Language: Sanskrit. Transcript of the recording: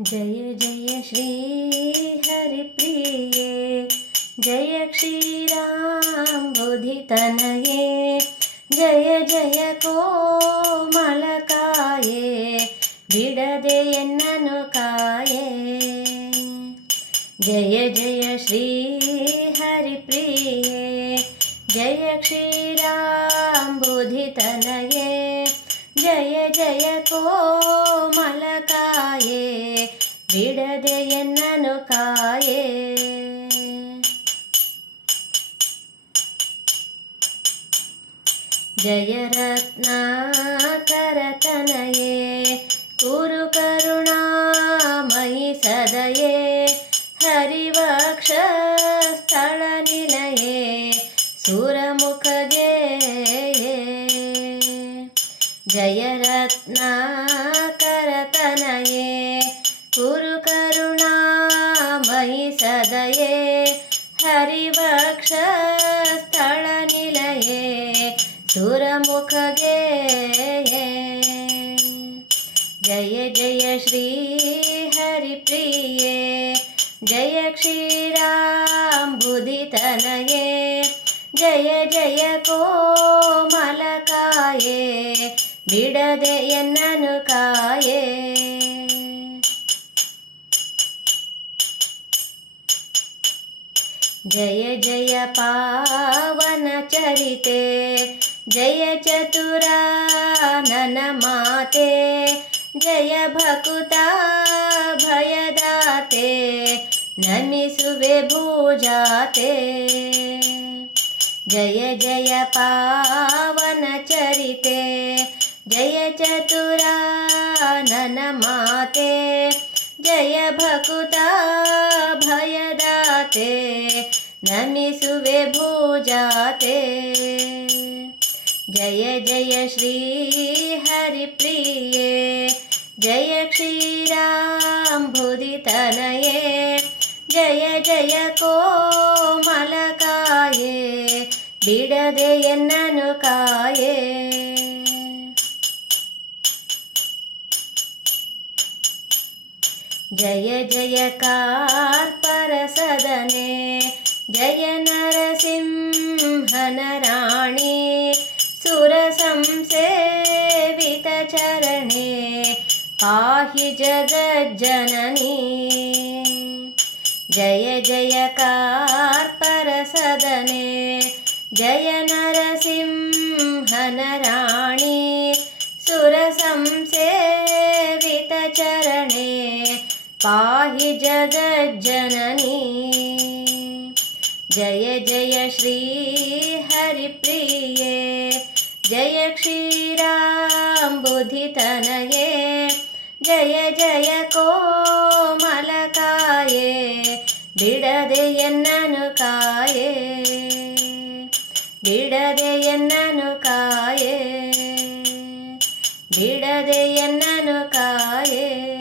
जय जय श्रीहरिप्रिये। जय श्रीरां बुधितनये। जय जय कोमलकाये। मलकाय बिडदे ननुकाय। जय जय श्रीहरिप्रिये। जय श्रीरां बुधितनये। जय जय को తాయే जयरत्नाकरतनये कुरुकरुणामयि सदये हरिवक्षस्थलनिलये सुरमुखगे जयरत्नाकरतनये कुरु ಸುರಮುಖಗೆ ಜಯ ಜಯ ಶ್ರೀ ಹರಿಪ್ರಿಯೆ ಜಯ ಕ್ಷೀರಾಂಬುಧಿತನಯೇ ಜಯ ಜಯ ಕೋಮಲಕಾಯೆ ಬಿಡದೆ ಎನ್ನನು ಕಾಯೆ ಜಯ ಜಯ ಪಾವನ ಚರಿತೆ जय चतुरा माते जय भकुता भयदाते ननु सुवे भुजात्। जय जय पावनचरिते जय चतुरा माते जय भकुता भयदाते नमि सुवे भुजात्। ಜಯ ಜಯ ಶ್ರೀ ಹರಿಪ್ರಿಯೆ ಜಯ ಕ್ಷೀರಾಂಬುಧಿತನಯೇ ಜಯ ಜಯ ಕೋಮಲಕಾಯೆ ಬಿಡದೆ ಎನ್ನನು ಕಾಯೆ ಜಯ ಜಯ ಕಾರ್ಪರ ಸದನೆ ಜಯ ನರಸಿಂಹನ ರಾಣಿ संसेवितचरणे पाहि जगज्जननी जय जय कापरसदने जय नरसिंहनराणि सुरसंसेवितचरणे पाहि जगज्जननी जय जय श्री ಜಯ ಜಯ ಕೋಮಲಕಾಯೇ ಬಿಡದೆ ಎನ್ನನು ಕಾಯೇ ಬಿಡದೆ ಎನ್ನನು ಕಾಯೇ ಬಿಡದೆ ಎನ್ನನು ಕಾಯೇ.